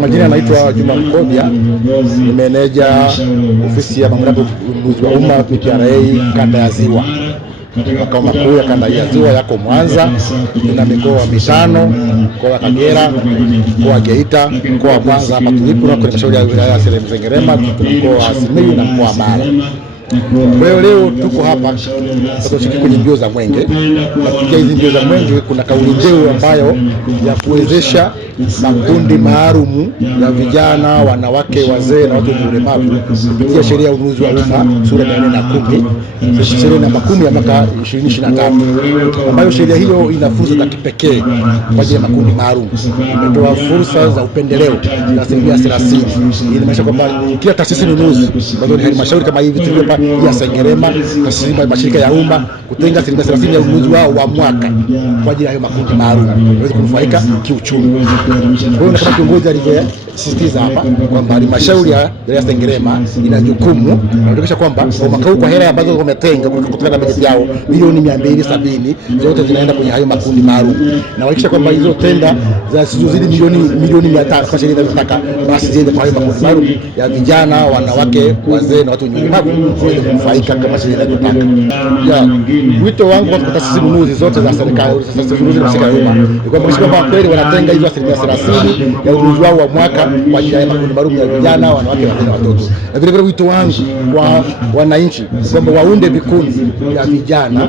Majina naitwa Juma Mkobia, ni meneja ofisi ya mamlaka ya ununuzi wa umma PPRA kanda ya Ziwa. Makao makuu ya kanda ya Ziwa yako Mwanza, ina mikoa mitano: mkoa wa Kagera, mkoa wa Geita, mkoa wa Mwanza hapa tulipo, na halmashauri ya wilaya ya Sengerema, mkoa wa Simiyu na mkoa wa Mara. Kwa hiyo leo tuko hapa tunashiriki kwenye mbio za mwenge, na kupitia hizi mbio za mwenge kuna kauli mbiu ambayo ya kuwezesha makundi maalum ya vijana, wanawake, wazee na watu wenye ulemavu kupitia sheria ya ununuzi wa umma sura ya 410, sheria namba 10 ya mwaka 2025, ambayo sheria hiyo ina fursa za kipekee kwa ajili ya makundi maalum. Imetoa fursa za upendeleo za 30%. Inamaanisha kwamba kila taasisi nunuzi ambazo ni halmashauri kama hivi tulipa ya Sengerema, taasisi mashirika ya umma kutenga 30% ya ununuzi wao wa mwaka kwa ajili ya hayo makundi maalum waweze kunufaika kiuchumi. Kwa hiyo kama kiongozi alivyosisitiza hapa kwamba halmashauri ya Sengerema ina jukumu na kuhakikisha kwamba kwa mwaka huu kwa hela ambazo wametenga kutokana na bajeti yao milioni 270 zote zinaenda kwenye hayo makundi maalum, na kuhakikisha kwamba hizo tenda zisizozidi milioni 500 kwa sheria inayotaka basi ziende kwa hayo makundi maalum ya vijana, wanawake, wazee na watu wenye ulemavu waweze kunufaika kama sheria inayotaka. Wito wangu kwa taasisi nunuzi zote za serikali, taasisi nunuzi za serikali umma, ni kwamba kweli wanatenga hizo 30% ya ununuzi wao wa mwaka kwa ajili ya makundi maalum ya vijana, wanawake, wazee na watoto. Na vile vile wito wangu kwa wananchi kwamba waunde vikundi vya vijana,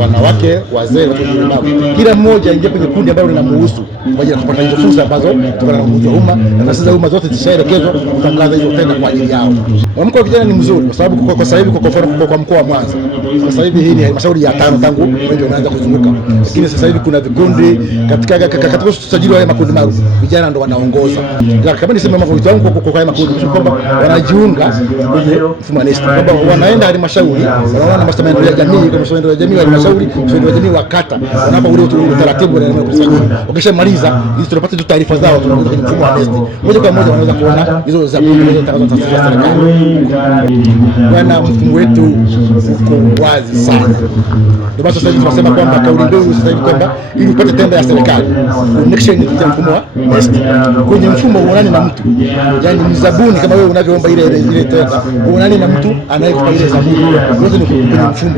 wanawake, wazee na watu wenye ulemavu, kila mmoja aingie kwenye kundi ambalo linamhusu kwa ajili ya kupata hizo fursa ambazo kutokana na ununuzi wa umma, na taasisi za umma zote zishaelekezwa kutangaza hizo tenda kwa ajili yao. Mwamko wa vijana ni mzuri kwa sababu kwa sasa hivi kwa mkoa wa Mwanza sasa hivi hii ni halmashauri ya 5 tangu wengi wanaanza kuzunguka, lakini sasa hivi kuna vikundi katika usajili wa makundi maalum vijana ndio wanaongoza. Kama nisema wito wangu kwa haya makundi kwamba wanajiunga kwenye mfumo wa NeST, kwamba wanaenda halmashauri, wanaona maendeleo ya jamii, kwa maendeleo ya jamii wa halmashauri, maendeleo ya jamii wa kata, wanapa ule utaratibu na kusajili. Wakishamaliza hizo tunapata tu taarifa zao, tunakuja kwenye mfumo wa NeST, moja kwa moja wanaweza kuona hizo zabuni zinazotangaza taasisi za serikali. Bwana, mfumo wetu uko wazi sana. Ndio basi sasa hivi tunasema kwamba kauli mbiu sasa hivi kwamba ili upate tenda ya serikali connection ni mfumo wa NeST. Kwenye mfumo uonani na mtu, yani mzabuni kama wewe unavyoomba ile tenda, uonani na mtu anayekupa ile zabuni, wote ni kwenye mfumo.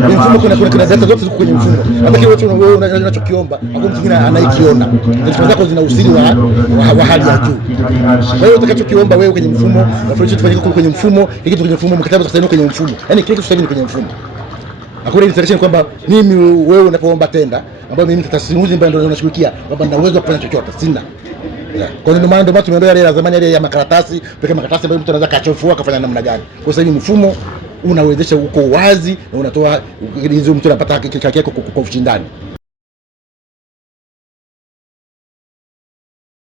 Kwenye mfumo kuna data zote ziko kwenye mfumo, hata kile wewe unachokiomba hakuna mtu mwingine anayekiona. Taarifa zako zina usiri wa hali ya juu. Kwa hiyo utakachokiomba wewe kwenye mfumo na fulani tufanyike kwenye mfumo, hiki kwenye mfumo, mkataba utasaini kwenye mfumo, yani kile kitu kwenye mfumo. Hakuna ile situation kwamba mimi wewe unapoomba tenda ambayo mimi taasisi nunuzi ambayo ndio ninashughulikia kwamba nina uwezo wa kufanya chochote, sina. Kwa hiyo ndio maana tumeondoa ile ya zamani ile ya makaratasi, pekee makaratasi ambayo mtu anaweza kachafua kafanya namna gani. Kwa sababu mfumo unawezesha uko wazi na unatoa hizo mtu anapata haki yake kwa ushindani.